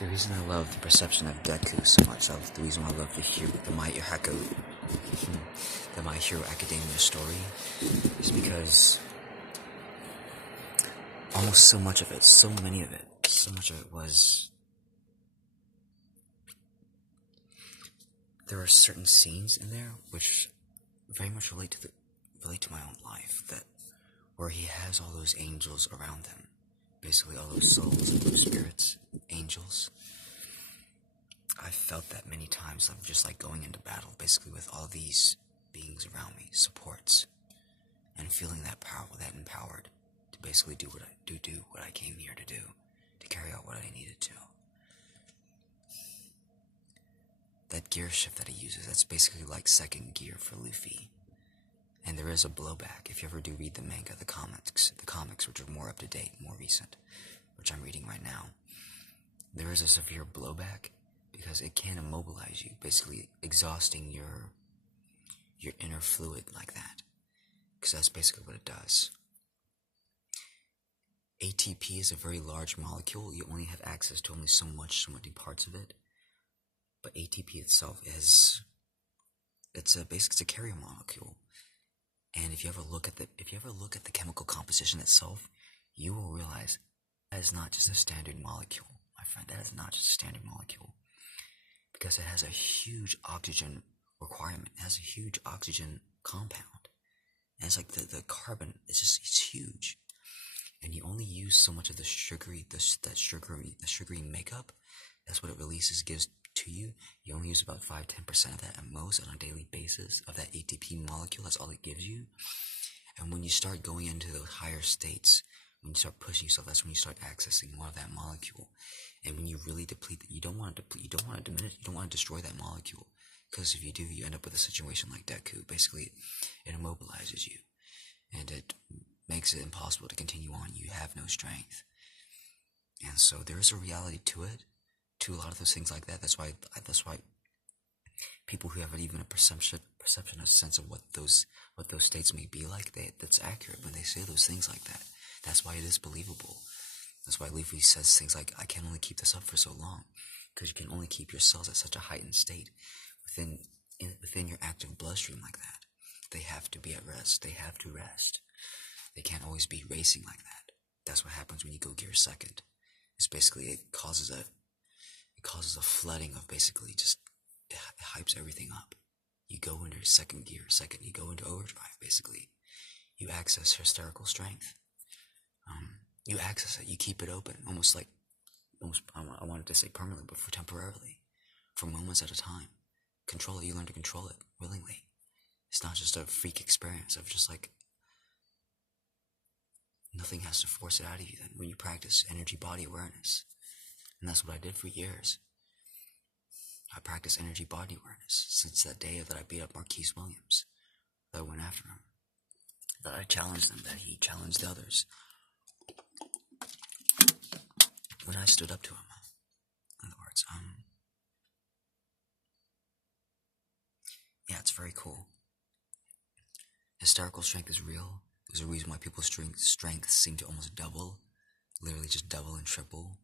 The reason I love the perception of Deku so much, the reason why I love the My Hero Academia story, is because almost so much of it was, there are certain scenes in there which very much relate to my own life, where he has all those angels around him, basically all those souls, those spirits, angels. I've felt that many times of just like going into battle, basically with all these beings around me, supports, and feeling that powerful, that empowered to basically do what I came here to do, to carry out what I needed to. That gear shift that he uses, that's basically like second gear for Luffy. And there is a blowback. If you ever do read the manga, the comics which are more up to date, more recent, which I'm reading right now, there is a severe blowback because it can immobilize you, basically exhausting your inner fluid like that. Because that's basically what it does. ATP is a very large molecule. You only have access to only so many parts of it. But ATP itself it's a carrier molecule. And if you ever look at the chemical composition itself, you will realize that is not just a standard molecule, my friend. That is not just a standard molecule. Because it has a huge oxygen requirement. It has a huge oxygen compound. And it's like the carbon, it's huge. And you only use so much of the sugary makeup. That's what it releases, gives to you. You only use about 5-10% of that at most on a daily basis of that ATP molecule. That's all it gives you. And when you start going into those higher states, when you start pushing yourself, that's when you start accessing more of that molecule. And when you really deplete it, you don't want to diminish, you don't want to destroy that molecule. Because if you do, you end up with a situation like Deku. Basically, it immobilizes you. And it makes it impossible to continue on. You have no strength. And so there is a reality to it, to a lot of those things like that. That's why people who have even a perception, a sense of what those states may be like, that's accurate when they say those things like that. That's why it is believable. That's why Luffy says things like, I can only keep this up for so long, because you can only keep your cells at such a heightened state within your active bloodstream like that. They have to be at rest. They have to rest. They can't always be racing like that. That's what happens when you go gear second. It's basically, it causes a flooding of basically just, it hypes everything up. You go into second gear, you go into overdrive, basically. You access hysterical strength. You access it, you keep it open, I wanted to say permanently, but for temporarily, for moments at a time. Control it, you learn to control it willingly. It's not just a freak experience of just like, nothing has to force it out of you then when you practice energy body awareness. And that's what I did for years. I practiced energy body awareness since that day that I beat up Marquise Williams, that I went after him, that I challenged him, that he challenged the others. When I stood up to him, in other words, yeah, it's very cool. Hysterical strength is real. There's a reason why people's strength seem to almost double, literally just double and triple,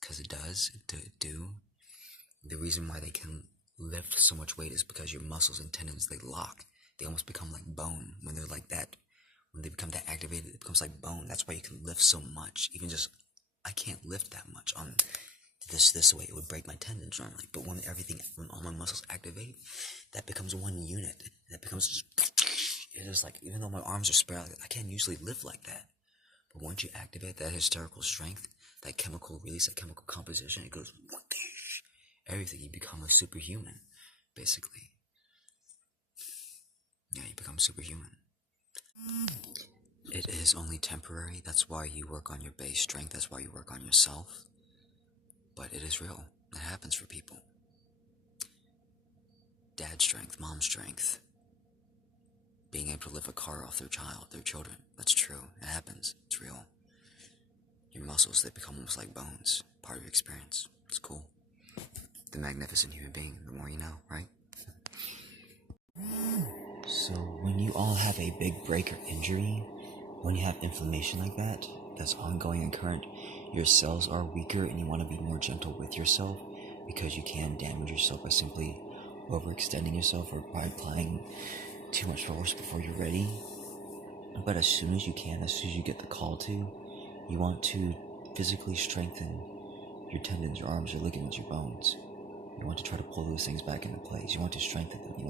because it does, do. The reason why they can lift so much weight is because your muscles and tendons, they lock. They almost become like bone when they're like that. When they become that activated, it becomes like bone. That's why you can lift so much. Even just, I can't lift that much on this way. It would break my tendons normally. But when all my muscles activate, that becomes one unit. That becomes just, it is like, even though my arms are spread out, I can't usually lift like that. But once you activate that hysterical strength, that chemical release, that chemical composition, it goes, everything, you become a superhuman, basically. Yeah, you become superhuman. It is only temporary. That's why you work on your base strength. That's why you work on yourself. But it is real. It happens for people. Dad strength, mom strength. Being able to lift a car off their children. That's true. It happens. It's real. Your muscles, they become almost like bones. Part of your experience. It's cool. The magnificent human being, the more you know, right? So when you all have a big break or injury, when you have inflammation like that, that's ongoing and current, your cells are weaker and you want to be more gentle with yourself, because you can damage yourself by simply overextending yourself or by applying too much force before you're ready. But as soon as you can, as soon as you get the call to, you want to physically strengthen your tendons, your arms, your ligaments, your bones. You want to try to pull those things back into place. You want to strengthen them. You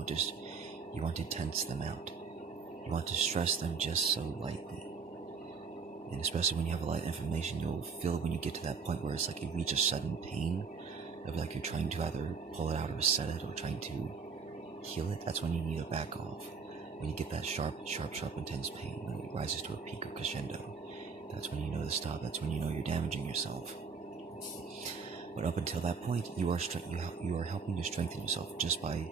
want to tense them out. You want to stress them just so lightly. And especially when you have a lot of inflammation, you'll feel when you get to that point where it's like you reach a sudden pain, it'll be like you're trying to either pull it out or set it or trying to heal it. That's when you need to back off. When you get that sharp, intense pain, when it rises to a peak or crescendo, that's when you know to stop. That's when you know you're damaging yourself. But up until that point, you are helping to strengthen yourself just by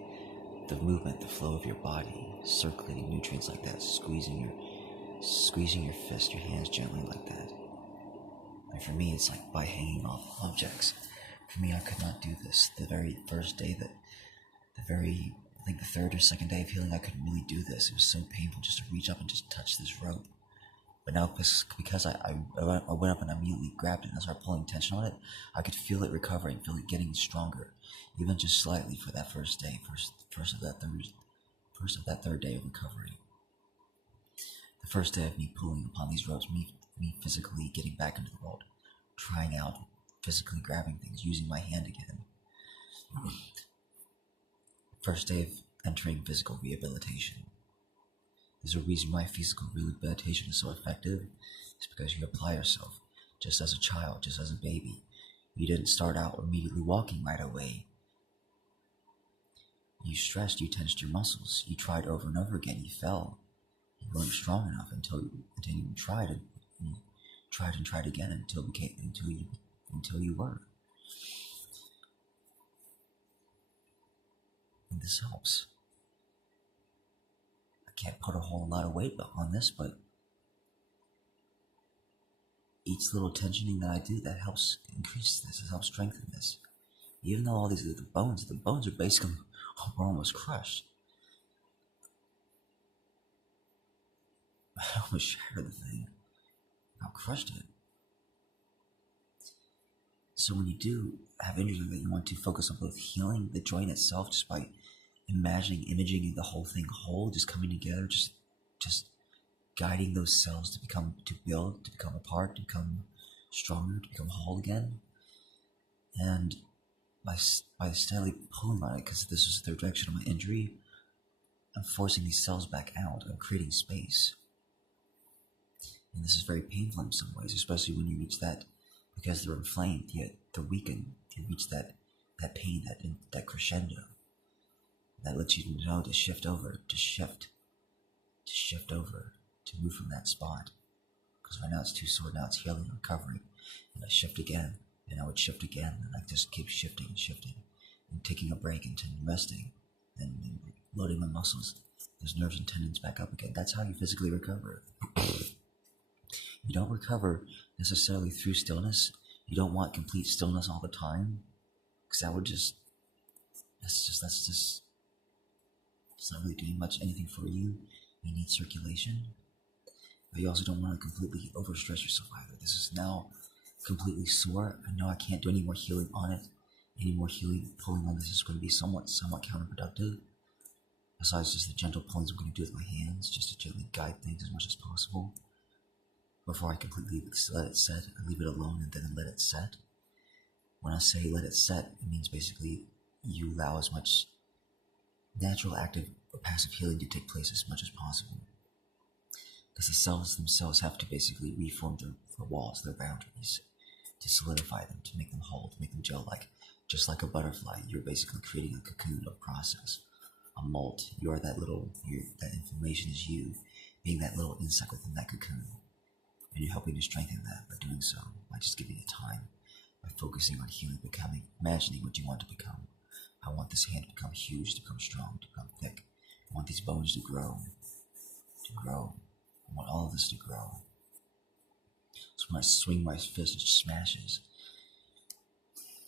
the movement, the flow of your body, circulating nutrients like that, squeezing your fist, your hands gently like that. And for me, it's like by hanging off objects. For me, I could not do this. The very first day I think the third or second day of healing, I couldn't really do this. It was so painful just to reach up and just touch this rope. But now, because I went up and immediately grabbed it and I started pulling tension on it, I could feel it recovering, feel it getting stronger, even just slightly for that first day, first of that third day of recovery. The first day of me pulling upon these ropes, me physically getting back into the world, trying out, physically grabbing things, using my hand again. First day of entering physical rehabilitation. There's a reason why physical rehabilitation is so effective. It's because you apply yourself. Just as a child, just as a baby, you didn't start out immediately walking right away. You stressed, you tensed your muscles. You tried over and over again. You fell. You weren't strong enough until you tried and tried again until you were. And this helps. I can't put a whole lot of weight on this, but each little tensioning that I do, that helps increase this, it helps strengthen this. Even though all these are the bones are basically almost crushed. I almost shattered the thing. I crushed it. So when you do have injuries like that, you want to focus on both healing the joint itself just by imaging the whole thing whole, just coming together, just guiding those cells to build, to become apart, to become stronger, to become whole again. And by steadily pulling on it, because this was the direction of my injury, I'm forcing these cells back out. I'm creating space. And this is very painful in some ways, especially when you reach that, because they're inflamed, yet they're weakened. You reach that pain, that crescendo. That lets you know to shift over, to move from that spot. Because right now it's too sore, now it's healing, recovering. And I shift again, and I would shift again, and I just keep shifting, and taking a break and resting, and loading my muscles, those nerves and tendons back up again. That's how you physically recover. You don't recover necessarily through stillness. You don't want complete stillness all the time, because that would it's not really doing anything for you. You need circulation, but you also don't want to completely overstress yourself either. This is now completely sore. I know I can't do any more healing on it. Any more healing, pulling on this is going to be somewhat counterproductive. Besides just the gentle pullings I'm going to do with my hands, just to gently guide things as much as possible. Before I completely let it set, I leave it alone and then let it set. When I say let it set, it means basically you allow as much natural, active, or passive healing to take place as much as possible. Because the cells themselves have to basically reform their walls, their boundaries, to solidify them, to make them whole, to make them gel-like. Just like a butterfly, you're basically creating a cocoon of process, a molt. That information is you, being that little insect within that cocoon. And you're helping to strengthen that by doing so, by just giving it time, by focusing on healing, imagining what you want to become. I want this hand to become huge, to become strong, to become thick. I want these bones to grow. I want all of this to grow. So when I swing my fist, it smashes.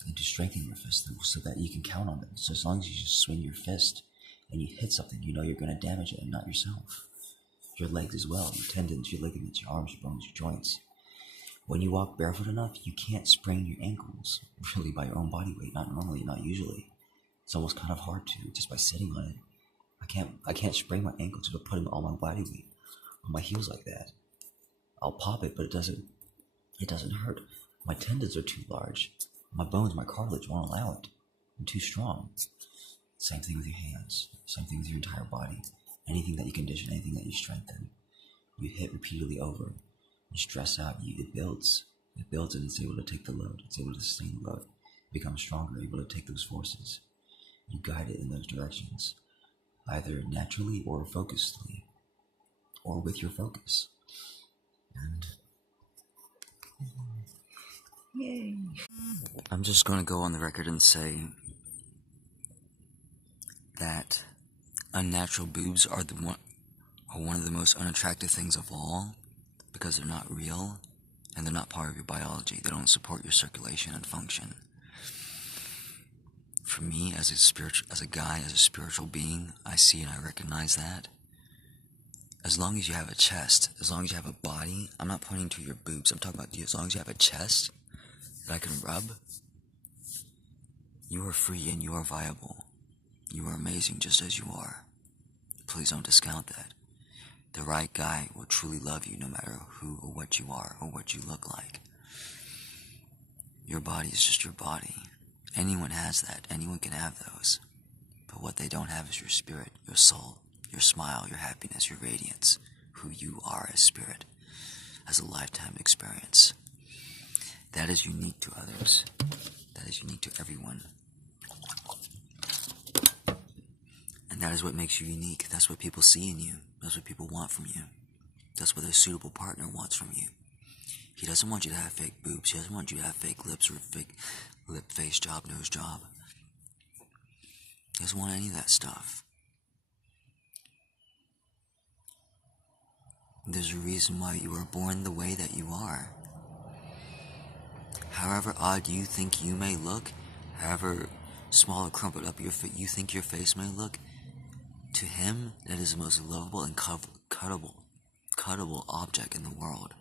And to strengthen your fist so that you can count on it. So as long as you just swing your fist and you hit something, you know you're going to damage it and not yourself. Your legs as well, your tendons, your ligaments, your arms, your bones, your joints. When you walk barefoot enough, you can't sprain your ankles, really, by your own body weight. Not normally, not usually. It's almost kind of hard to, just by sitting on it. I can't sprain my ankles by putting all my body weight on my heels like that. I'll pop it, but it doesn't hurt. My tendons are too large. My bones, my cartilage won't allow it. I'm too strong. Same thing with your hands. Same thing with your entire body. Anything that you condition, anything that you strengthen, you hit repeatedly over. You stress out, it builds. It builds and it's able to take the load. It's able to sustain the load. Become stronger, able to take those forces. You guide it in those directions, either naturally or focusedly, or with your focus. And yay! I'm just going to go on the record and say that unnatural boobs are one of the most unattractive things of all, because they're not real and they're not part of your biology. They don't support your circulation and function. For me, as a spiritual being, I see and I recognize that. As long as you have a chest, as long as you have a body, I'm not pointing to your boobs, I'm talking about you. As long as you have a chest that I can rub, you are free and you are viable. You are amazing just as you are. Please don't discount that. The right guy will truly love you no matter who or what you are or what you look like. Your body is just your body. Anyone has that. Anyone can have those. But what they don't have is your spirit, your soul, your smile, your happiness, your radiance, who you are as spirit, as a lifetime experience. That is unique to others. That is unique to everyone. And that is what makes you unique. That's what people see in you. That's what people want from you. That's what a suitable partner wants from you. He doesn't want you to have fake boobs. He doesn't want you to have fake lips or fake lip, face job, nose job. He doesn't want any of that stuff. There's a reason why you were born the way that you are. However odd you think you may look, however small or crumpled up you think your face may look, to him, that is the most lovable and cuddable object in the world.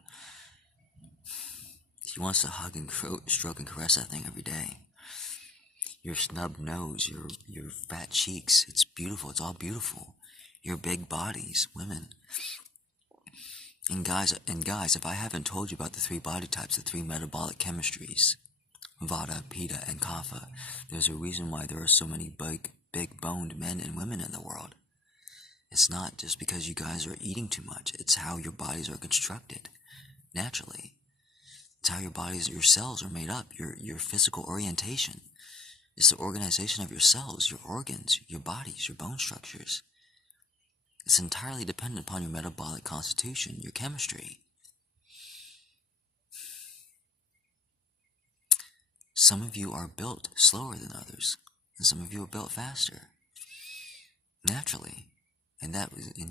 He wants to hug and stroke and caress that thing every day. Your snub nose, your fat cheeks, it's beautiful. It's all beautiful. Your big bodies, women. And guys, if I haven't told you about the 3 body types, the 3 metabolic chemistries, Vata, Pitta, and Kapha, there's a reason why there are so many big boned men and women in the world. It's not just because you guys are eating too much. It's how your bodies are constructed, naturally. It's how your cells are made up, your physical orientation. It's the organization of your cells, your organs, your bodies, your bone structures. It's entirely dependent upon your metabolic constitution, your chemistry. Some of you are built slower than others, and some of you are built faster, naturally. And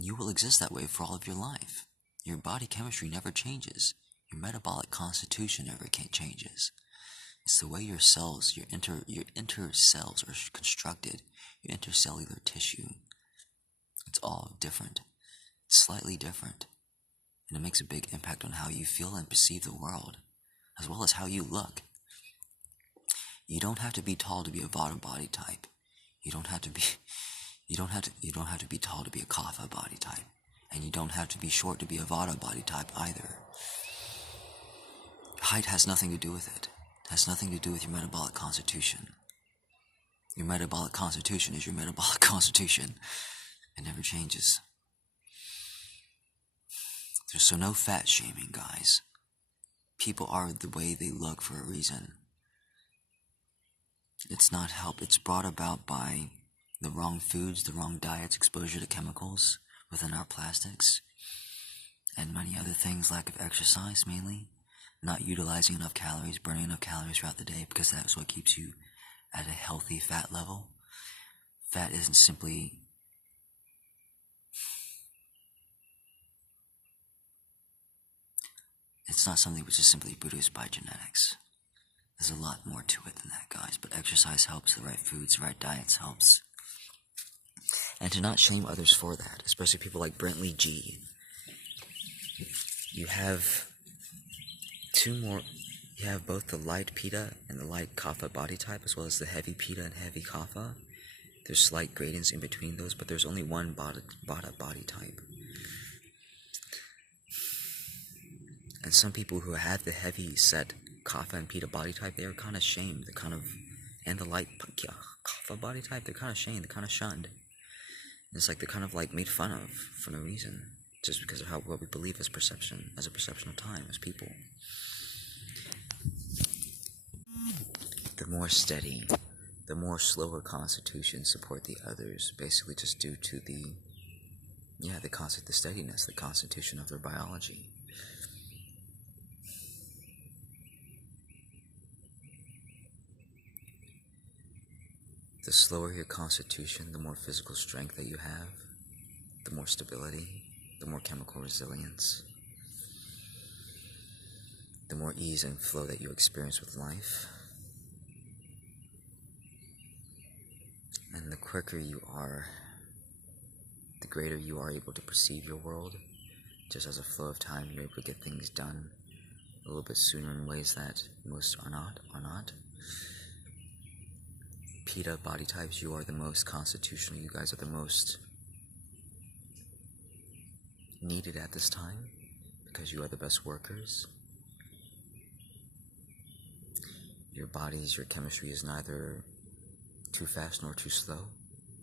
you will exist that way for all of your life. Your body chemistry never changes. Your metabolic constitution never changes. It's the way your cells, your intercells are constructed, your intercellular tissue. It's all different. It's slightly different. And it makes a big impact on how you feel and perceive the world, as well as how you look. You don't have to be tall to be a Vata body type. You don't have to be tall to be a Kapha body type. And you don't have to be short to be a Vata body type either. Height has nothing to do with it. It has nothing to do with your metabolic constitution. Your metabolic constitution is your metabolic constitution. It never changes. So no fat shaming, guys. People are the way they look for a reason. It's not help. It's brought about by the wrong foods, the wrong diets, exposure to chemicals within our plastics, and many other things, lack of exercise mainly, not utilizing enough calories, burning enough calories throughout the day, because that's what keeps you at a healthy fat level. Fat isn't simply it's not something which is simply produced by genetics. There's a lot more to it than that, guys, but exercise helps, the right foods, the right diets helps. And to not shame others for that, especially people like Brentley G. You have You have both the light Pitta and the light Kapha body type, as well as the heavy Pitta and heavy Kapha. There's slight gradients in between those, but there's only one Vata body type. And some people who have the heavy set Kapha and Pitta body type, they are kind of shamed. And the light Kapha body type, they're kind of shamed, they're kind of shunned. It's like they're kind of like made fun of for no reason, just because of what we believe as a perception of time, as people. The more steady, the more slower constitutions support the others, basically just due to the steadiness, the constitution of their biology. The slower your constitution, the more physical strength that you have, the more stability, the more chemical resilience, the more ease and flow that you experience with life. And the quicker you are, the greater you are able to perceive your world. Just as a flow of time, you're able to get things done a little bit sooner in ways that most are not. Pitta body types, you are the most constitutional. You guys are the most needed at this time because you are the best workers. Your bodies, your chemistry is neither too fast nor too slow,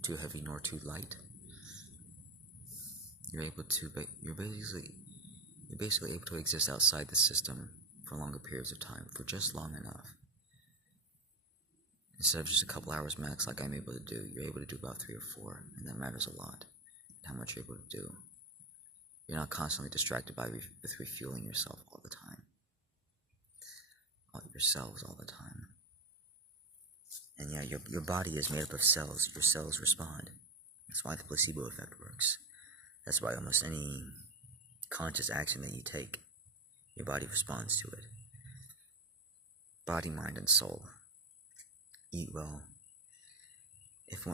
too heavy nor too light. You're basically able to exist outside the system for longer periods of time, for just long enough. Instead of just a couple hours max like I'm able to do, you're able to do about 3 or 4, and that matters a lot, how much you're able to do. You're not constantly distracted with refueling yourself all the time. Yourselves all the time. And yeah, your body is made up of cells. Your cells respond. That's why the placebo effect works. That's why almost any conscious action that you take, your body responds to it. Body, mind, and soul. Eat well. If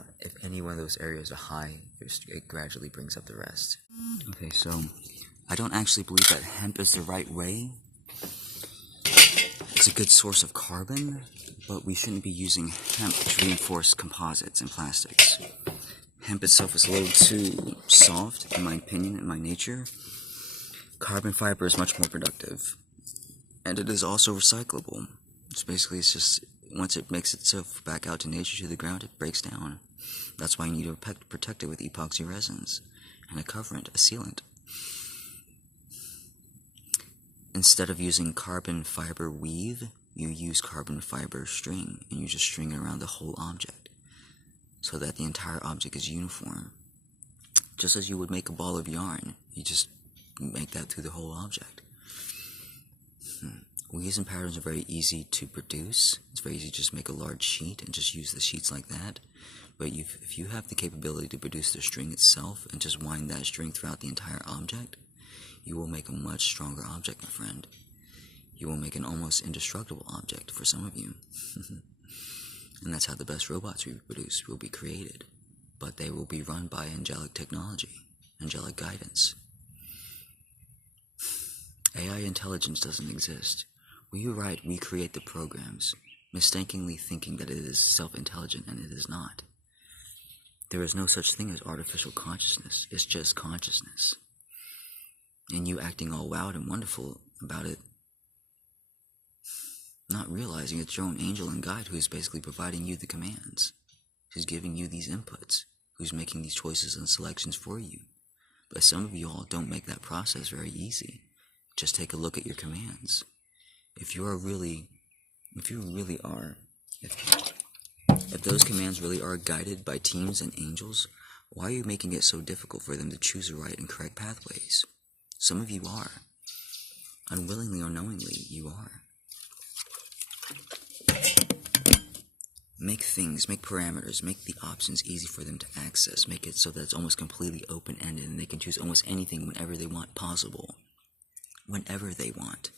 any one of those areas are high, it gradually brings up the rest. Okay, so I don't actually believe that hemp is the right way. It's a good source of carbon, but we shouldn't be using hemp to reinforce composites and plastics. Hemp itself is a little too soft, in my opinion, in my nature. Carbon fiber is much more productive, and it is also recyclable. It's just, once it makes itself back out to nature, to the ground, it breaks down. That's why you need to protect it with epoxy resins and a coverant, a sealant. Instead of using carbon fiber weave, you use carbon fiber string, and you just string it around the whole object, so that the entire object is uniform. Just as you would make a ball of yarn, you just make that through the whole object. Weaves and patterns are very easy to produce. It's very easy to just make a large sheet and just use the sheets like that. But if you have the capability to produce the string itself and just wind that string throughout the entire object, you will make a much stronger object, my friend. You will make an almost indestructible object for some of you. And that's how the best robots we produce will be created. But they will be run by angelic technology, angelic guidance. AI intelligence doesn't exist. We create the programs, mistakenly thinking that it is self-intelligent, and it is not. There is no such thing as artificial consciousness. It's just consciousness. And you acting all wowed and wonderful about it, not realizing it's your own angel and guide who's basically providing you the commands, who's giving you these inputs, who's making these choices and selections for you. But some of you all don't make that process very easy. Just take a look at your commands. If those commands really are guided by teams and angels, why are you making it so difficult for them to choose the right and correct pathways? Some of you are. Unwillingly or knowingly, you are. Make parameters, make the options easy for them to access, make it so that it's almost completely open-ended and they can choose almost anything whenever they want possible. Whenever they want.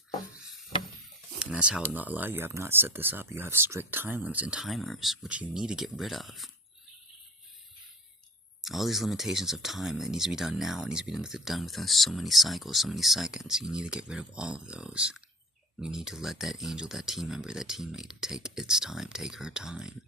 And that's how a lot of you have not set this up. You have strict time limits and timers, which you need to get rid of. All these limitations of time that needs to be done now, it needs to be done within so many cycles, so many seconds. You need to get rid of all of those. You need to let that angel, that team member, that teammate take its time, take her time.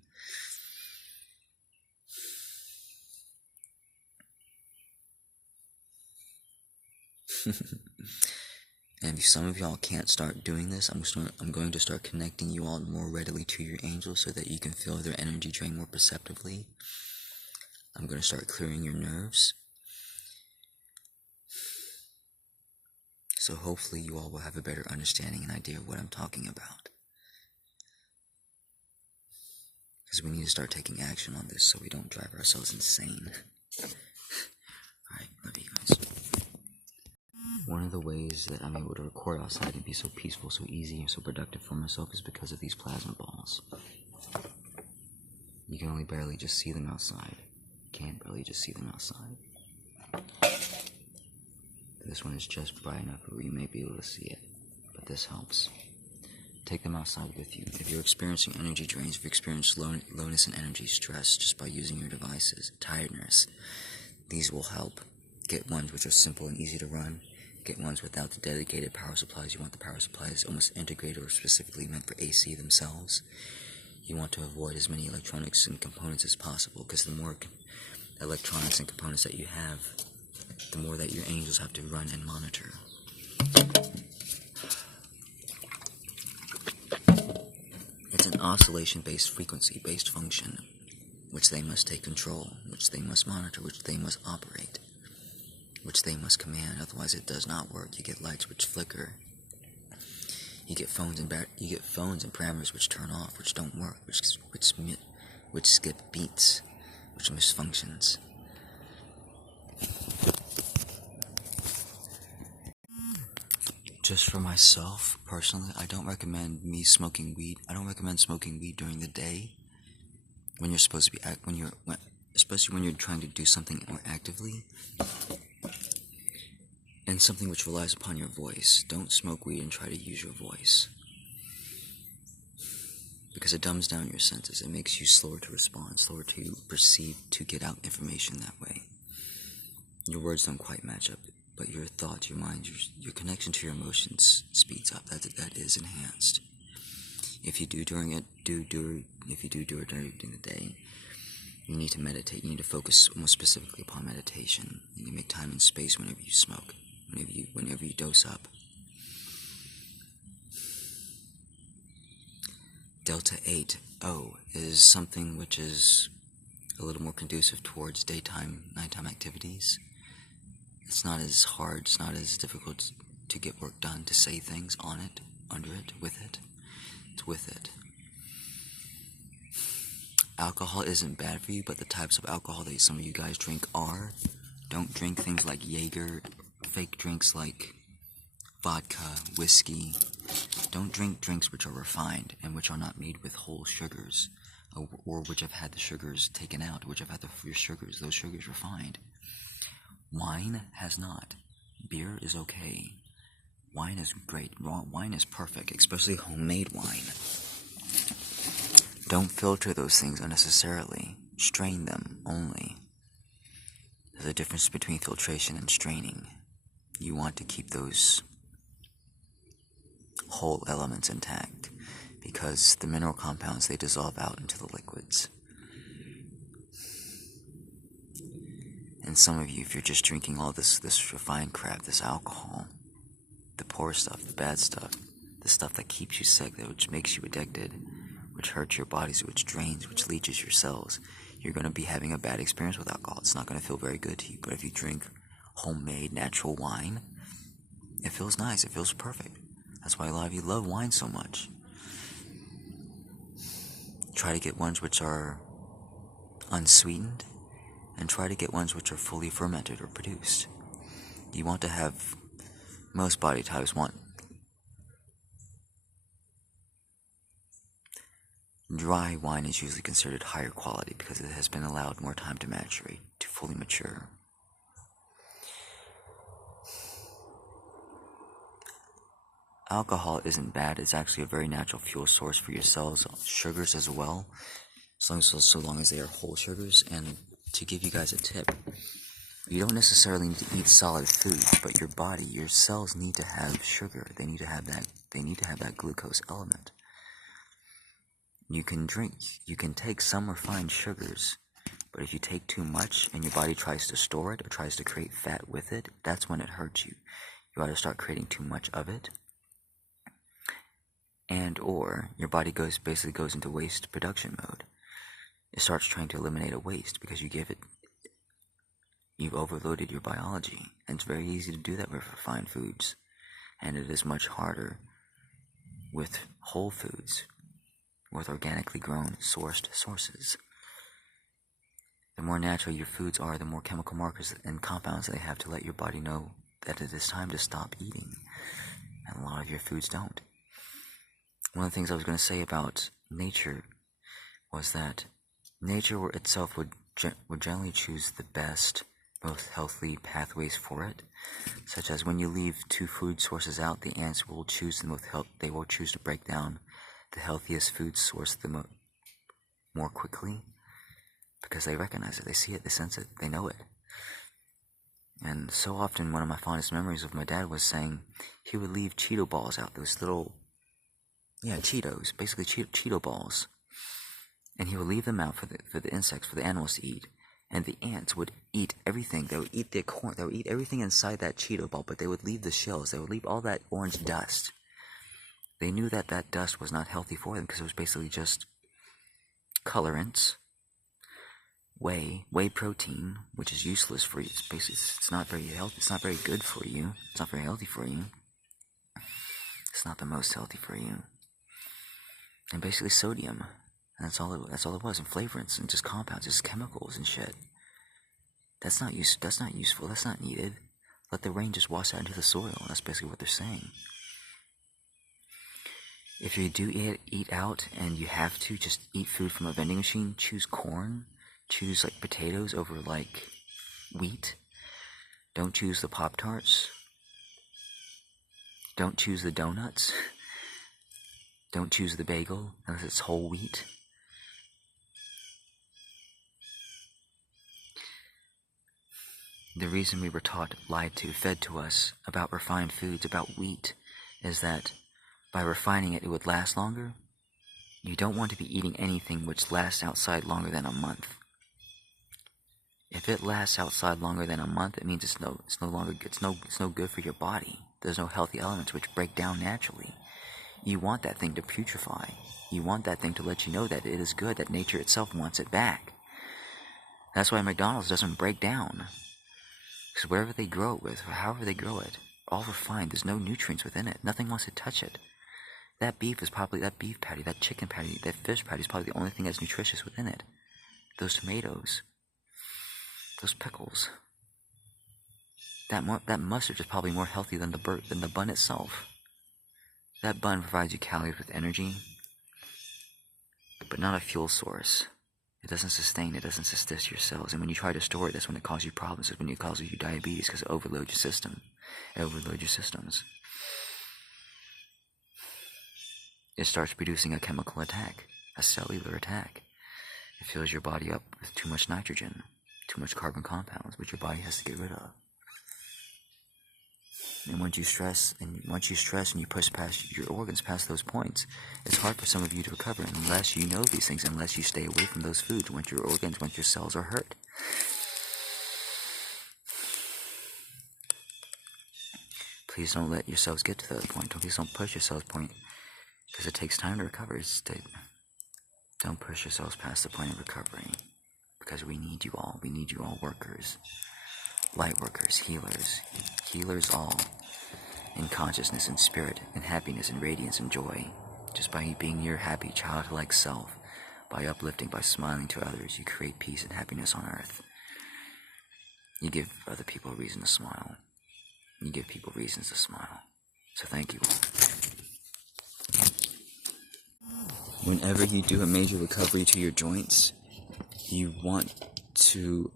And if some of y'all can't start doing this, I'm going to start connecting you all more readily to your angels so that you can feel their energy drain more perceptively. I'm going to start clearing your nerves. So hopefully you all will have a better understanding and idea of what I'm talking about. Because we need to start taking action on this so we don't drive ourselves insane. Alright, love you guys. One of the ways that I'm able to record outside and be so peaceful, so easy, and so productive for myself is because of these plasma balls. You can only barely just see them outside. You can't barely just see them outside. This one is just bright enough where you may be able to see it, but this helps. Take them outside with you. If you're experiencing energy drains, if you experience lowness in energy, stress, just by using your devices, tiredness, these will help. Get ones which are simple and easy to run. Get ones without the dedicated power supplies. You want the power supplies almost integrated or specifically meant for AC themselves. You want to avoid as many electronics and components as possible, because the more electronics and components that you have, the more that your angels have to run and monitor. It's an oscillation-based, frequency-based function, which they must take control, which they must monitor, which they must operate, which they must command. Otherwise, it does not work. You get lights which flicker. You get phones and parameters which turn off, which don't work, which skip beats, which misfunctions. Just for myself, personally, I don't recommend smoking weed during the day when you're supposed to be especially when you're trying to do something more actively and something which relies upon your voice. Don't smoke weed and try to use your voice, because it dumbs down your senses. It makes you slower to respond, slower to perceive, to get out information that way. Your words don't quite match up, but your thoughts, your mind, your connection to your emotions speeds up. That is enhanced. If you do during it during the day, you need to meditate. You need to focus more specifically upon meditation. You need to make time and space whenever you smoke, whenever you dose up. Delta 8O is something which is a little more conducive towards nighttime activities. It's not as hard, it's not as difficult to get work done, to say things on it, under it, with it. It's with it. Alcohol isn't bad for you, but the types of alcohol that some of you guys drink are. Don't drink things like Jaeger, fake drinks like vodka, whiskey. Don't drink drinks which are refined and which are not made with whole sugars, or which have had the sugars taken out, which have had those sugars refined. Wine has not. Beer is okay. Wine is great. Wine is perfect, especially homemade wine. Don't filter those things unnecessarily. Strain them only. There's a difference between filtration and straining. You want to keep those whole elements intact, because the mineral compounds, they dissolve out into the liquids. And some of you, if you're just drinking all this refined crap, this alcohol, the poor stuff, the bad stuff, the stuff that keeps you sick, which makes you addicted, which hurts your bodies, which drains, which leaches your cells, you're going to be having a bad experience with alcohol. It's not going to feel very good to you. But if you drink homemade, natural wine, it feels nice. It feels perfect. That's why a lot of you love wine so much. Try to get ones which are unsweetened, and try to get ones which are fully fermented or produced. You want to have, most body types want dry wine is usually considered higher quality because it has been allowed more time to maturate, to fully mature. Alcohol isn't bad. It's actually a very natural fuel source for your cells. Sugars as well, so long as they are whole sugars. And to give you guys a tip, you don't necessarily need to eat solid food, but your body, your cells need to have sugar. They need to have that They need to have that glucose element. You can take some refined sugars, but if you take too much and your body tries to store it or tries to create fat with it, that's when it hurts you. You either start creating too much of it, and or your body basically goes into waste production mode. It starts trying to eliminate a waste because you've overloaded your biology. And it's very easy to do that with refined foods. And it is much harder with whole foods, with organically grown, sourced sources. The more natural your foods are, the more chemical markers and compounds they have to let your body know that it is time to stop eating. And a lot of your foods don't. One of the things I was going to say about nature was that nature itself would generally choose the best, most healthy pathways for it, such as when you leave two food sources out, the ants will choose they will choose to break down the healthiest food source more quickly, because they recognize it, they see it, they sense it, they know it. And so often, one of my fondest memories of my dad was saying he would leave Cheeto balls out, those little, Cheetos, basically Cheeto balls. And he would leave them out for the insects, for the animals to eat. And the ants would eat everything. They would eat the corn, they would eat everything inside that Cheeto ball, but they would leave the shells, they would leave all that orange dust. They knew that that dust was not healthy for them because it was basically just colorants, whey protein, which is useless for you. It's not very healthy. It's not very good for you. It's not very healthy for you. It's not the most healthy for you. And basically sodium. And that's all it was. And flavorants and just compounds, just chemicals and shit. That's not useful. That's not needed. Let the rain just wash out into the soil. That's basically what they're saying. If you do eat out and you have to just eat food from a vending machine, choose corn. Choose like potatoes over like wheat. Don't choose the Pop-Tarts. Don't choose the donuts. Don't choose the bagel unless it's whole wheat. The reason we were taught, lied to, fed to us about refined foods, about wheat, is that by refining it, it would last longer. You don't want to be eating anything which lasts outside longer than a month. If it lasts outside longer than a month, it means it's no good for your body. There's no healthy elements which break down naturally. You want that thing to putrefy. You want that thing to let you know that it is good, that nature itself wants it back. That's why McDonald's doesn't break down. Because wherever they grow it with, or however they grow it, all refined, there's no nutrients within it. Nothing wants to touch it. That beef patty, that chicken patty, that fish patty is probably the only thing that's nutritious within it. Those tomatoes. Those pickles. That mustard is probably more healthy than the bun itself. That bun provides you calories with energy, but not a fuel source. It doesn't sustain, it doesn't sustain your cells. And when you try to store it, that's when it causes you problems. It's when it causes you diabetes because it overloads your system. It overloads your systems. It starts producing a chemical attack, a cellular attack. It fills your body up with too much nitrogen. Too much carbon compounds, which your body has to get rid of. And once you stress and you push past your organs past those points, it's hard for some of you to recover unless you know these things, unless you stay away from those foods once your cells are hurt. Please don't let yourselves get to that point. Please don't push yourselves point, because it takes time to recover. Don't push yourselves past the point of recovery. Because we need you all. We need you all workers. Light workers, healers all. In consciousness and spirit, in happiness and radiance and joy. Just by being your happy, childlike self, by uplifting, by smiling to others, you create peace and happiness on earth. You give other people a reason to smile. You give people reasons to smile. So thank you all. Whenever you do a major recovery to your joints, you want to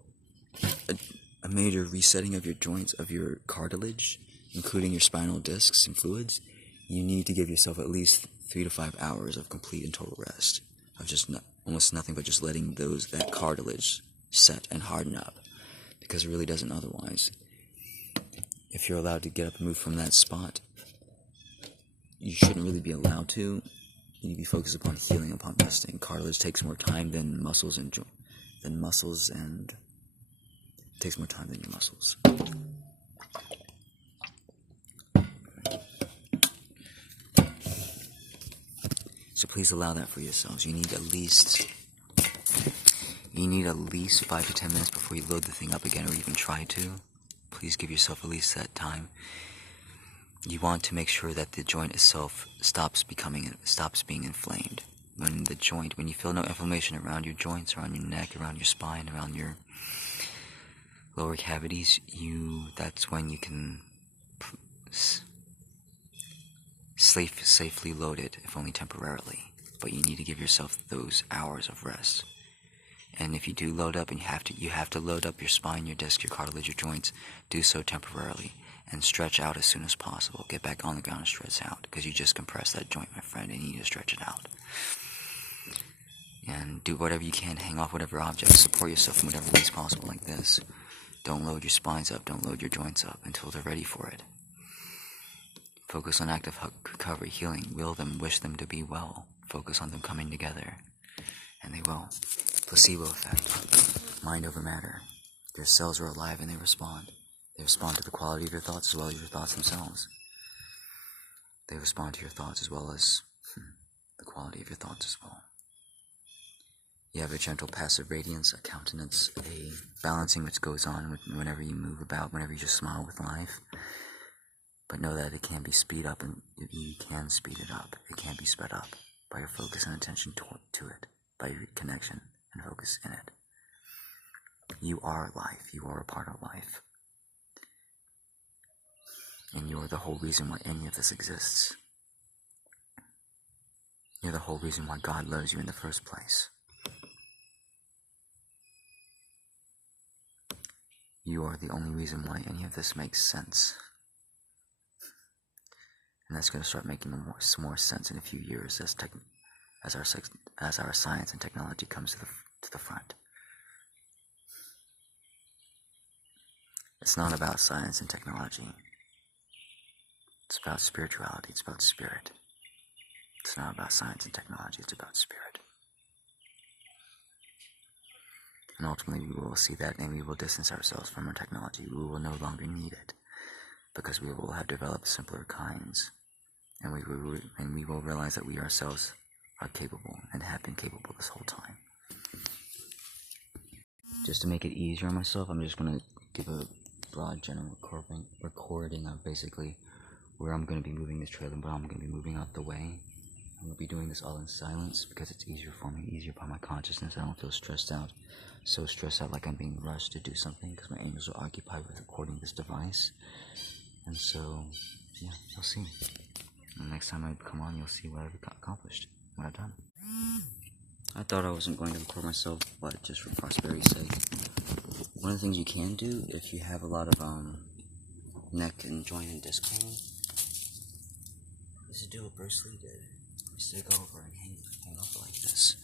a major resetting of your joints, of your cartilage, including your spinal discs and fluids, you need to give yourself at least 3 to 5 hours of complete and total rest, of just almost nothing but just letting that cartilage set and harden up, because it really doesn't otherwise. If you're allowed to get up and move from that spot, you shouldn't really be allowed to. You need to be focused upon healing, upon resting. Cartilage takes more time than muscles and it takes more time than your muscles. So please allow that for yourselves. You need at least 5 to 10 minutes before you load the thing up again or even try to. Please give yourself at least that time. You want to make sure that the joint itself stops being inflamed. When you feel no inflammation around your joints, around your neck, around your spine, around your lower cavities, that's when you can safely load it, if only temporarily. But you need to give yourself those hours of rest. And if you do load up, and you have to load up your spine, your disc, your cartilage, your joints, do so temporarily and stretch out as soon as possible. Get back on the ground and stretch out, because you just compressed that joint, my friend, and you need to stretch it out. And do whatever you can, hang off whatever objects, support yourself in whatever ways possible like this. Don't load your spines up, don't load your joints up until they're ready for it. Focus on active recovery, healing. Wish them to be well. Focus on them coming together. And they will. Placebo effect. Mind over matter. Their cells are alive and they respond. They respond to the quality of your thoughts as well as your thoughts themselves. They respond to your thoughts as well as the quality of your thoughts as well. You have a gentle passive radiance, a countenance, a balancing which goes on whenever you move about, whenever you just smile with life. But know that it can be speed up, and you can speed it up. It can be sped up by your focus and attention to it, by your connection and focus in it. You are life. You are a part of life. And you're the whole reason why any of this exists. You're the whole reason why God loves you in the first place. You are the only reason why any of this makes sense. And that's going to start making more sense in a few years as our science and technology comes to the front. It's not about science and technology. It's about spirituality. It's about spirit. It's not about science and technology. It's about spirit. And ultimately we will see that, and we will distance ourselves from our technology. We will no longer need it, because we will have developed simpler kinds. And we will realize that we ourselves are capable and have been capable this whole time. Just to make it easier on myself, I'm just going to give a broad general recording of basically where I'm going to be moving this trailer, but I'm going to be moving out the way. I'm going to be doing this all in silence because it's easier for me, easier by my consciousness. I don't feel so stressed out like I'm being rushed to do something, because my angels are occupied with recording this device. And so, yeah, you'll see. And next time I come on, you'll see what I've accomplished, what I've done. I thought I wasn't going to record myself, but just for prosperity's sake. One of the things you can do if you have a lot of neck and joint and disc pain is to do what Bruce Lee did. Is to go over and hang over like this.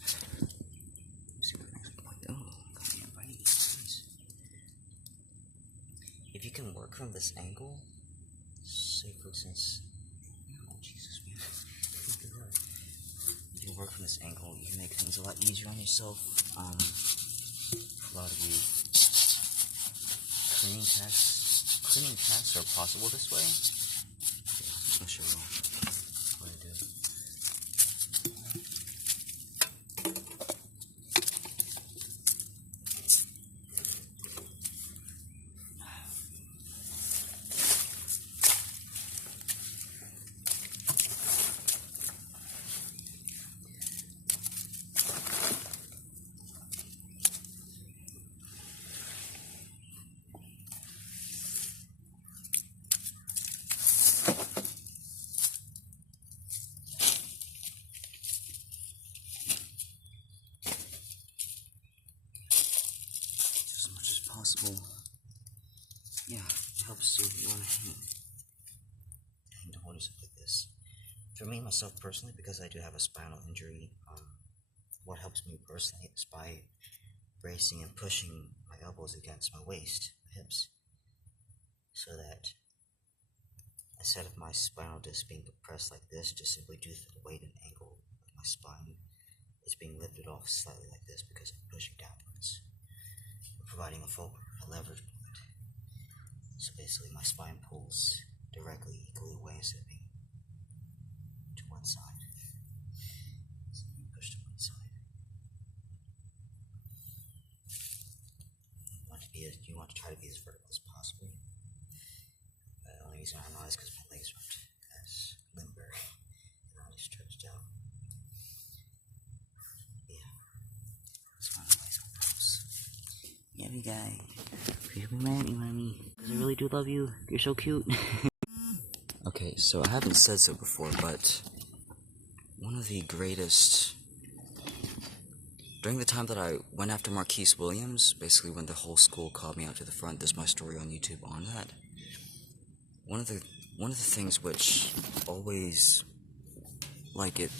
Let's see what things look like. Oh, got me a bite. Nice. If you can work from this angle, say for instance, oh Jesus, man. You can work from this angle, you can make things a lot easier on yourself. A lot of you, cleaning tasks are possible this way. I'm gonna show you what I do. Possible. Yeah, it helps you want to hang to hold yourself like this. For me, myself personally, because I do have a spinal injury, what helps me personally is by bracing and pushing my elbows against my waist, my hips, so that instead of my spinal disc being depressed like this, just simply due to the weight and angle of my spine, it's being lifted off slightly like this because I'm pushing downwards, providing a leverage point. So basically my spine pulls directly equally away instead of being to one side. So push to one side. You want to try to be as vertical as possible. The only reason I'm not is because my legs aren't as limber and not as stretched out. Yeah. That's one of the ways I'll pose. Yeah, you guys. Please be mad at me, mommy. Because I really do love you. You're so cute. Okay, so I haven't said so before, but one of the greatest... During the time that I went after Marquise Williams, basically when the whole school called me out to the front, there's my story on YouTube on that. One of the things which always, it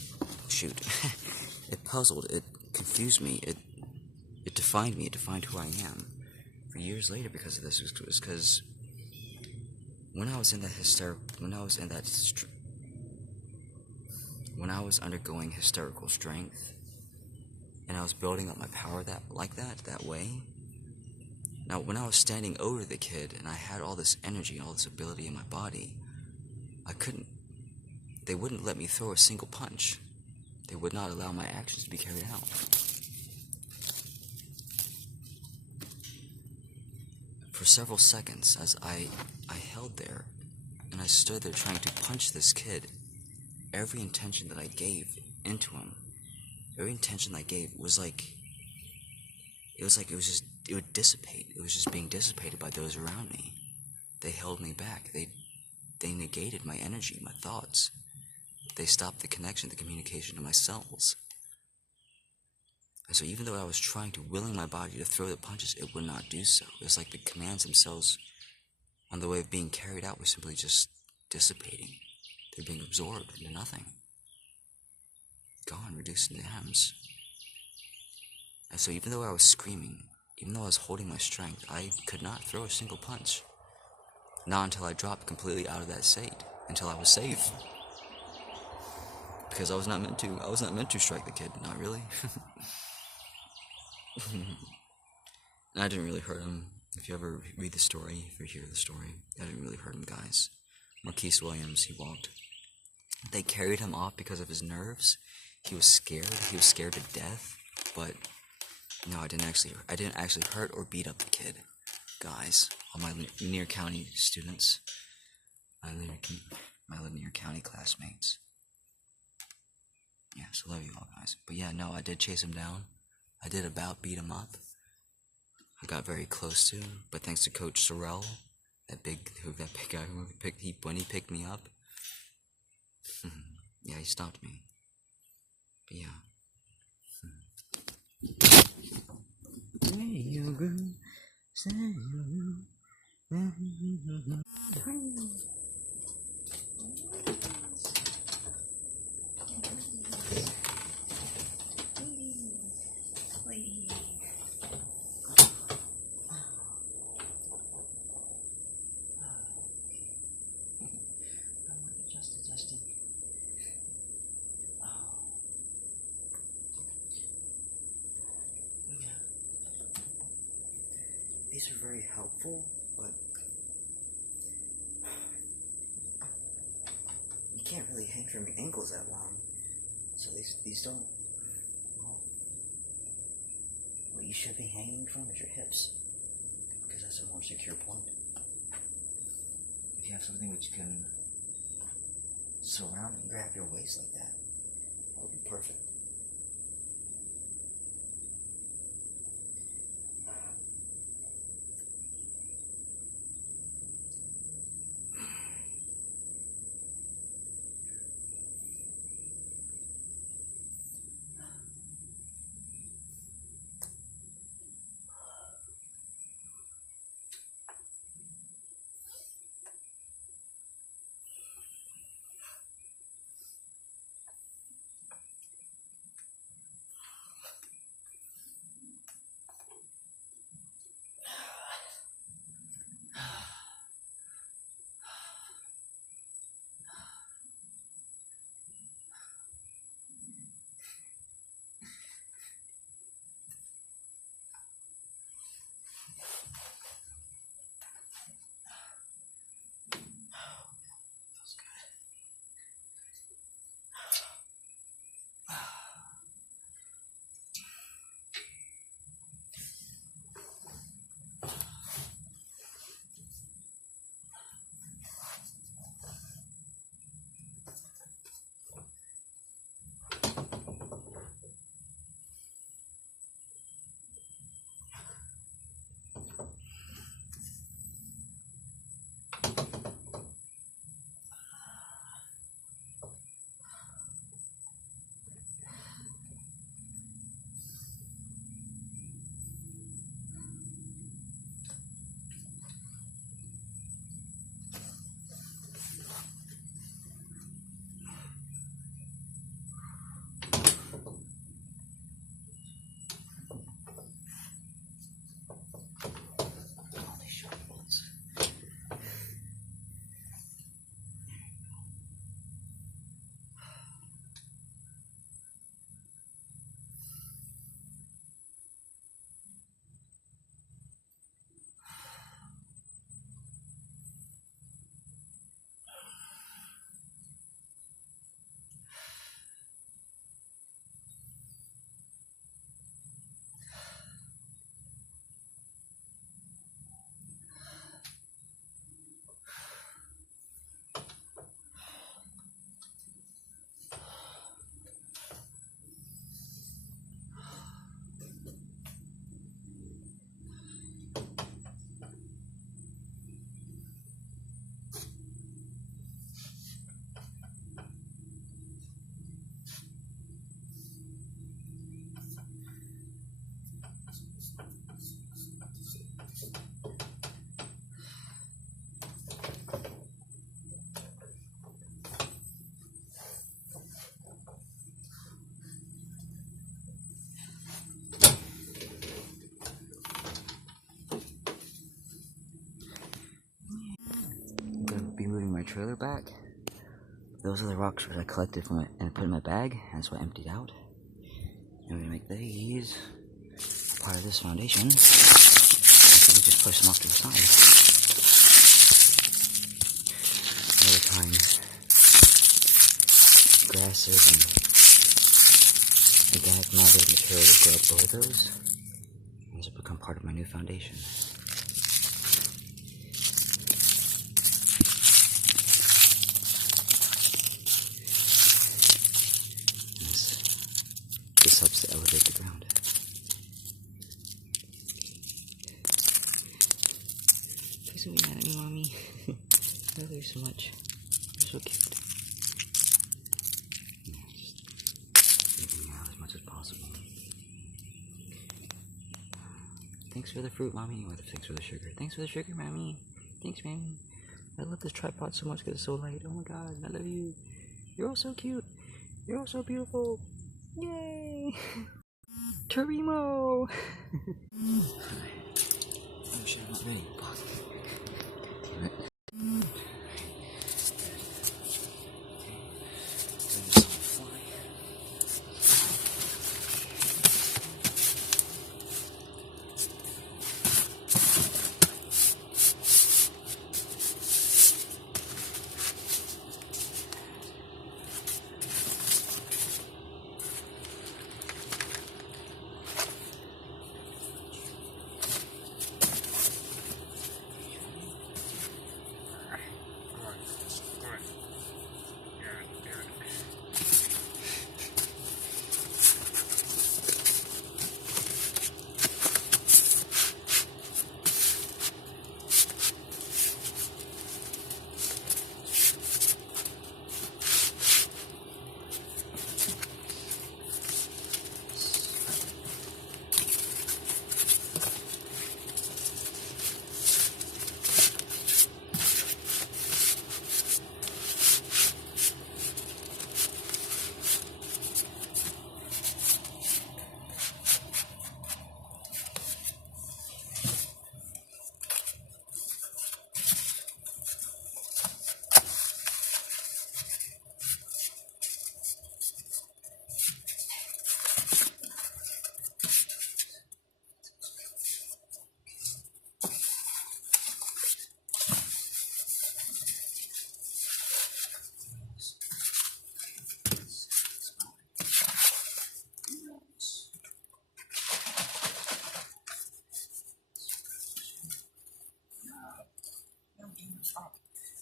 puzzled, it confused me, it defined me, it defined who I am for years later because of this, was because when I was undergoing hysterical strength, and I was building up my power that way. Now, when I was standing over the kid, and I had all this energy and all this ability in my body, they wouldn't let me throw a single punch. They would not allow my actions to be carried out. For several seconds, as I held there, and I stood there trying to punch this kid, every intention that I gave into him, every intention I gave was it would dissipate. It was just being dissipated by those around me. They held me back. They negated my energy, my thoughts. They stopped the connection, the communication to my cells. And so even though I was trying to willing my body to throw the punches, it would not do so. It was like the commands themselves on the way of being carried out were simply just dissipating. They're being absorbed into nothing. Gone, reduced into atoms. And so even though I was screaming, even though I was holding my strength, I could not throw a single punch. Not until I dropped completely out of that state, until I was safe. Because I was not meant to strike the kid, not really. And I didn't really hurt him. If you ever read the story, if you hear the story, I didn't really hurt him, guys. Marquise Williams, he walked. They carried him off because of his nerves. He was scared. He was scared to death. But no, I didn't actually hurt or beat up the kid, guys. All my Lanier County students, my Lanier County classmates. Yeah, so love you all, guys. But yeah, no, I did chase him down. I did about beat him up. I got very close to him, but thanks to Coach Sorrell, that big guy when he picked me up, yeah, he stopped me. But yeah. These are very helpful, but you can't really hang from your ankles that long. So these don't. Well, what you should be hanging from is your hips, because that's a more secure point. If you have something which can surround and grab your waist like that would be perfect. trailer back. Those are the rocks that I collected from it and put in my bag, and that's what I emptied out. And we're gonna make these part of this foundation. So we just push them off to the side. Other times, grasses and organic matter material will grow up over those. And this will become part of my new foundation. This helps to elevate the ground. Please don't be mad at me, Mommy. I love you so much. You're so cute. Yeah, just making out as much as possible. Thanks for the fruit, Mommy. Or thanks for the sugar. Thanks for the sugar, Mommy. Thanks, Mommy. I love this tripod so much because it's so light. Oh my god, I love you. You're all so cute. You're all so beautiful. Yay! Torimo! Oh shit, I'm not ready. Fuck. Damn it.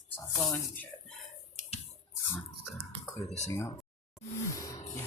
Stop flowing. Shit. Clear this thing out. Yeah.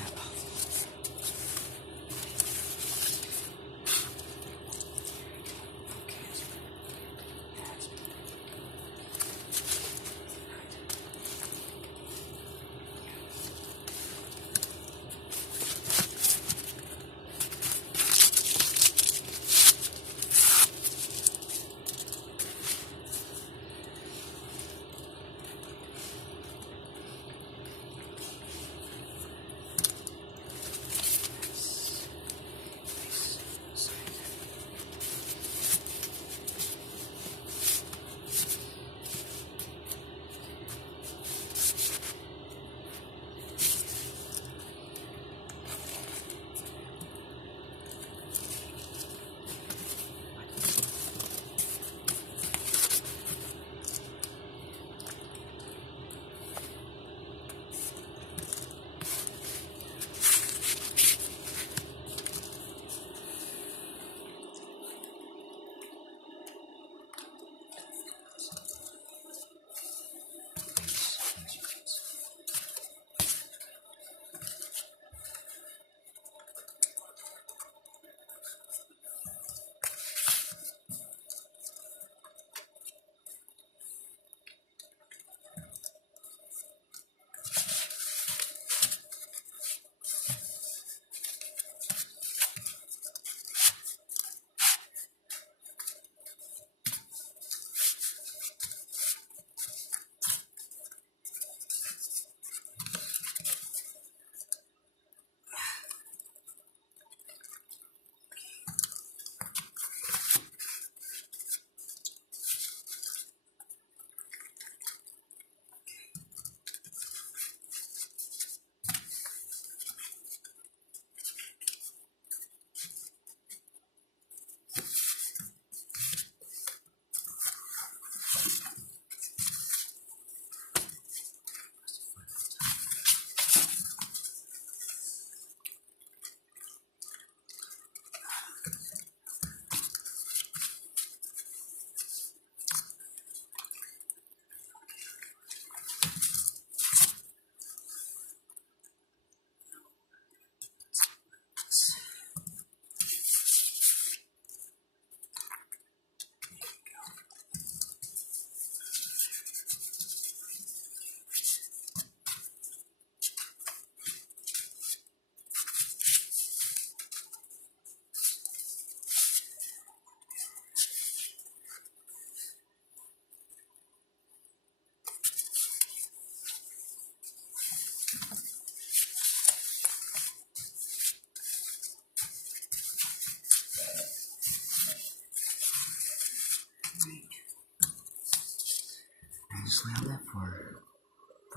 just lay on that for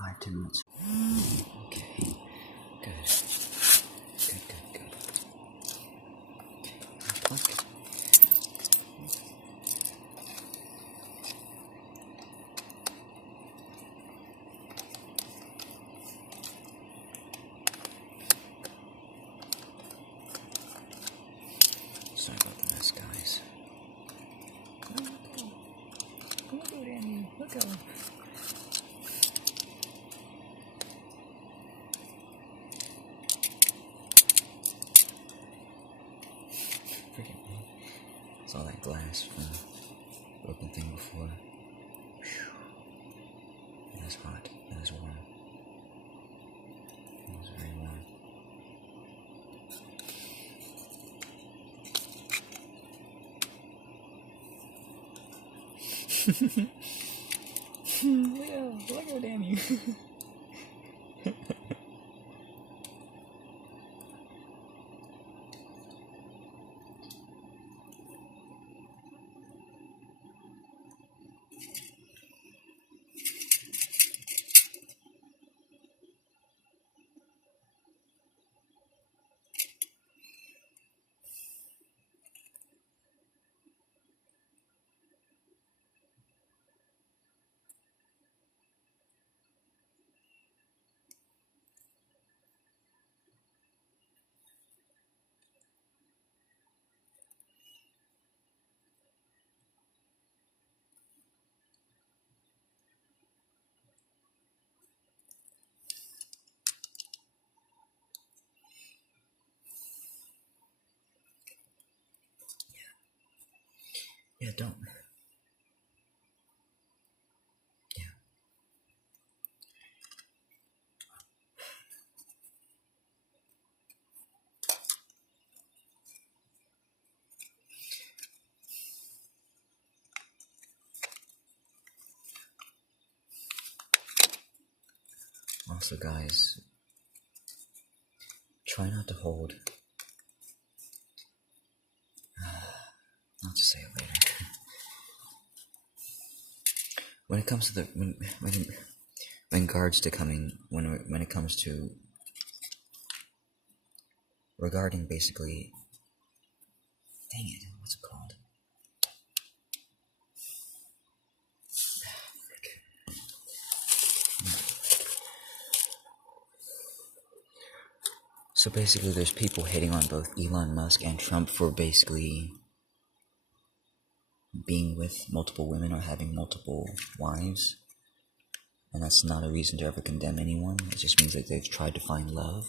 5-10 minutes. Okay. Good. Good. Okay. Sorry about the mess, guys. Look out, Annie. Look out. Freaking saw that glass from the broken thing before. Whew. That is hot. That is warm. That is very warm. Look out, Danny. Yeah, don't. Yeah. Also, guys, try not to hold. I'll just say it later. When it comes to the when regards to coming when it comes to regarding basically, dang it, what's it called? So basically, there's people hating on both Elon Musk and Trump for basically being with multiple women or having multiple wives. And that's not a reason to ever condemn anyone. It just means that they've tried to find love.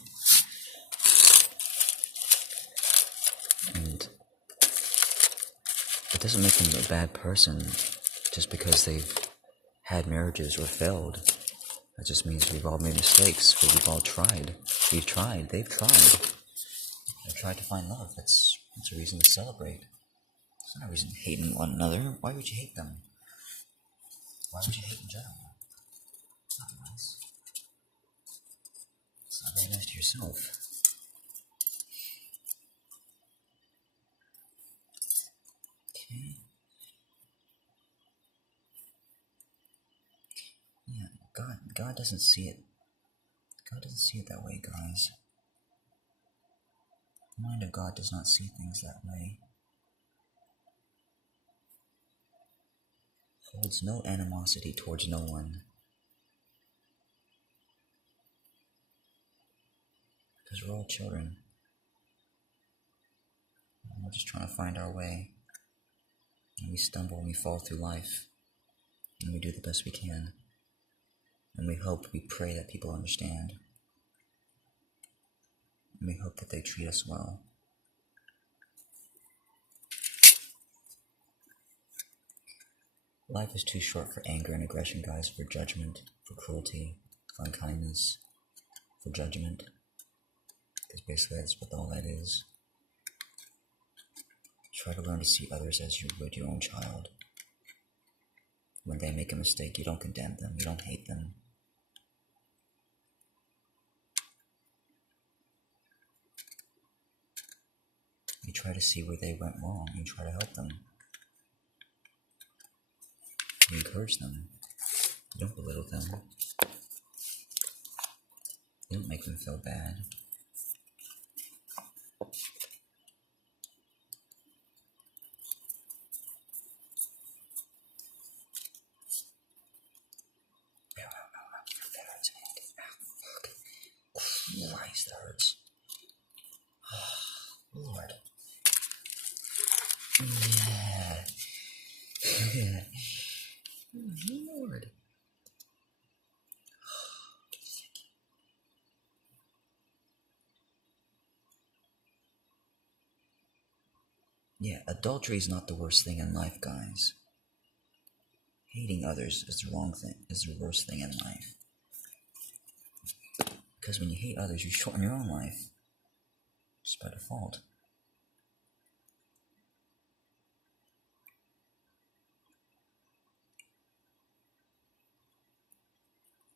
And it doesn't make them a bad person just because they've had marriages or failed. That just means we've all made mistakes, but we've all tried. We've tried. They've tried. They've tried to find love. That's a reason to celebrate. It's not a reason to hate one another. Why would you hate them? Why would you hate in general? It's not nice. It's not very nice to yourself. Okay. Yeah, God doesn't see it. God doesn't see it that way, guys. The mind of God does not see things that way. Holds no animosity towards no one. Because we're all children. And we're just trying to find our way. And we stumble and we fall through life. And we do the best we can. And we pray that people understand. And we hope that they treat us well. Life is too short for anger and aggression, guys, for judgment, for cruelty, for unkindness, for judgment. Because basically that's what all that is. Try to learn to see others as you would your own child. When they make a mistake, you don't condemn them, you don't hate them. You try to see where they went wrong, you try to help them. You encourage them. You don't belittle them. You don't make them feel bad. Christ, that hurts. Oh, Lord. Yeah. Lord. Yeah, adultery is not the worst thing in life, guys. Hating others is the wrong thing, is the worst thing in life. Because when you hate others, you shorten your own life. Just by default.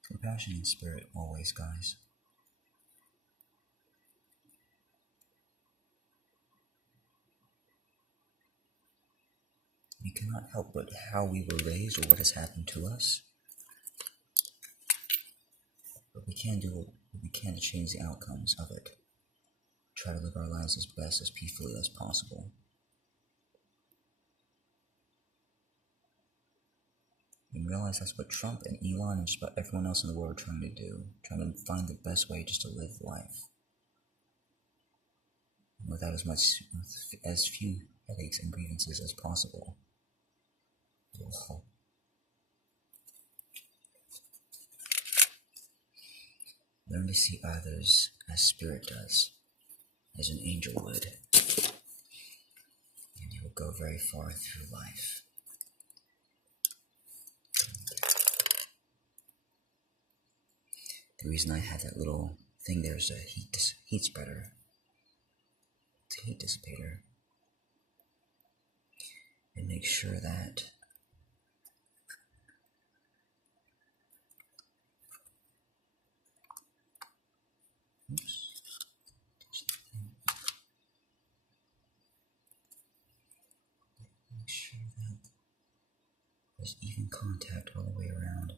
Compassion and spirit always, guys. We cannot help but how we were raised or what has happened to us. But we can do what we can to change the outcomes of it. Try to live our lives as best, as peacefully as possible. And realize that's what Trump and Elon and just about everyone else in the world are trying to do. Trying to find the best way just to live life. Without as few headaches and grievances as possible. Oh. Learn to see others as spirit does, as an angel would, and you will go very far through life. The reason I had that little thing there is a heat spreader. It's a heat dissipator. And make sure that make sure that there's even contact all the way around.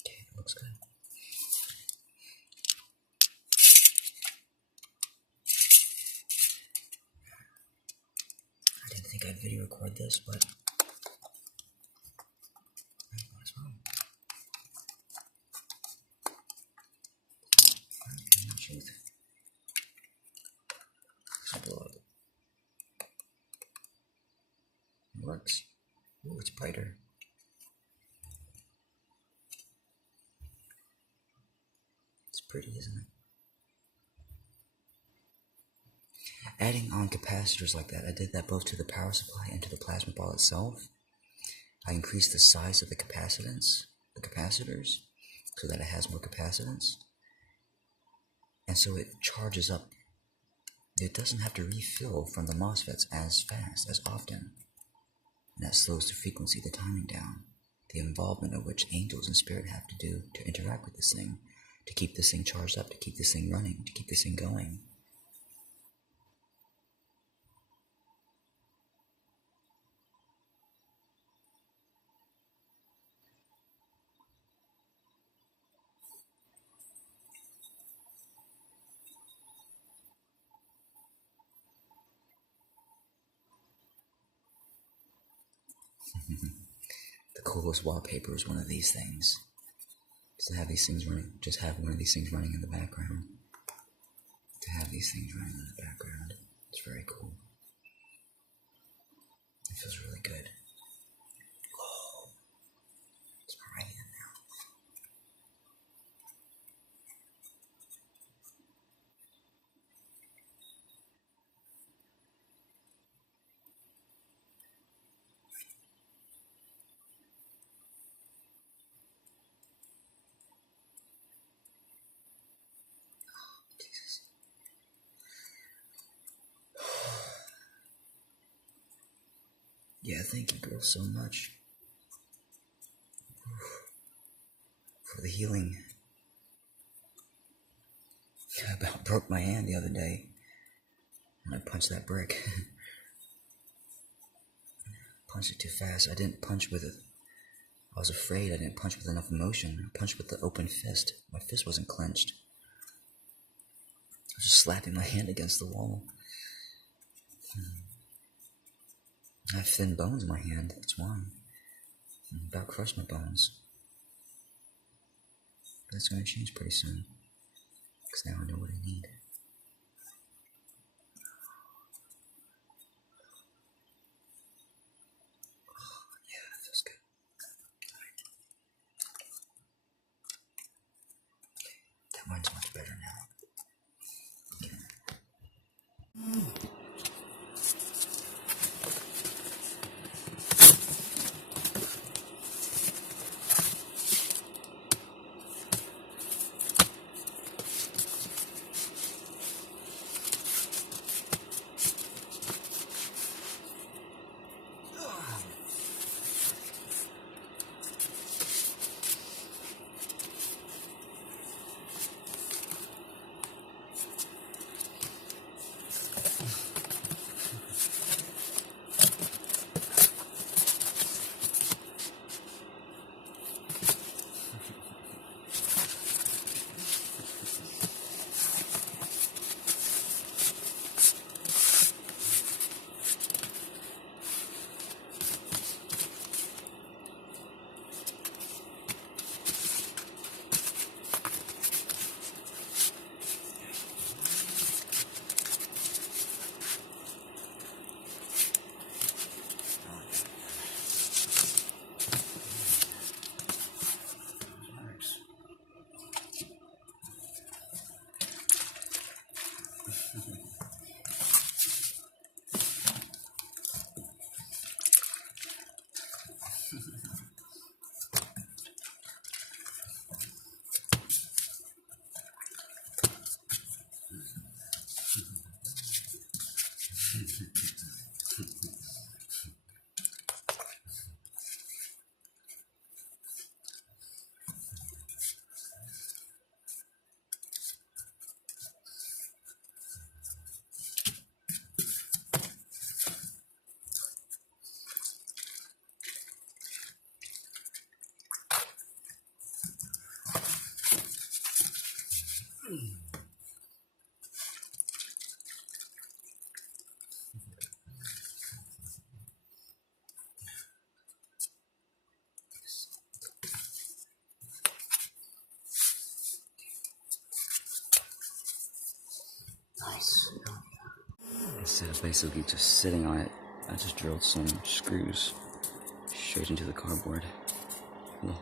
Okay, it looks good. I didn't think I'd video record this, but might as well. Truth. Blow up. It works. Ooh, it's brighter. It's pretty, isn't it? Adding on capacitors like that, I did that both to the power supply and to the plasma ball itself. I increased the size of the capacitors, so that it has more capacitance. And so it charges up. It doesn't have to refill from the MOSFETs as fast, as often. And that slows the frequency, the timing down. The involvement of which angels and spirit have to do to interact with this thing, to keep this thing charged up, to keep this thing running, to keep this thing going. The coolest wallpaper is one of these things. Just to have these things running, just have one of these things running in the background. To have these things running in the background. It's very cool. It feels really good. Oh, it's right in now. Jesus. Yeah, thank you, girl, so much for the healing. I about broke my hand the other day when I punched that brick. punched it too fast. I didn't punch with it. I was afraid. I didn't punch with enough emotion. I punched with the open fist. My fist wasn't clenched. I was just slapping my hand against the wall. I have thin bones in my hand, that's why. I'm about to crush my bones. But it's going to change pretty soon. Because now I know what I need. Yeah, that feels good. That mine's much better now. Nice. Instead of basically just sitting on it, I just drilled some screws straight into the cardboard. Cool.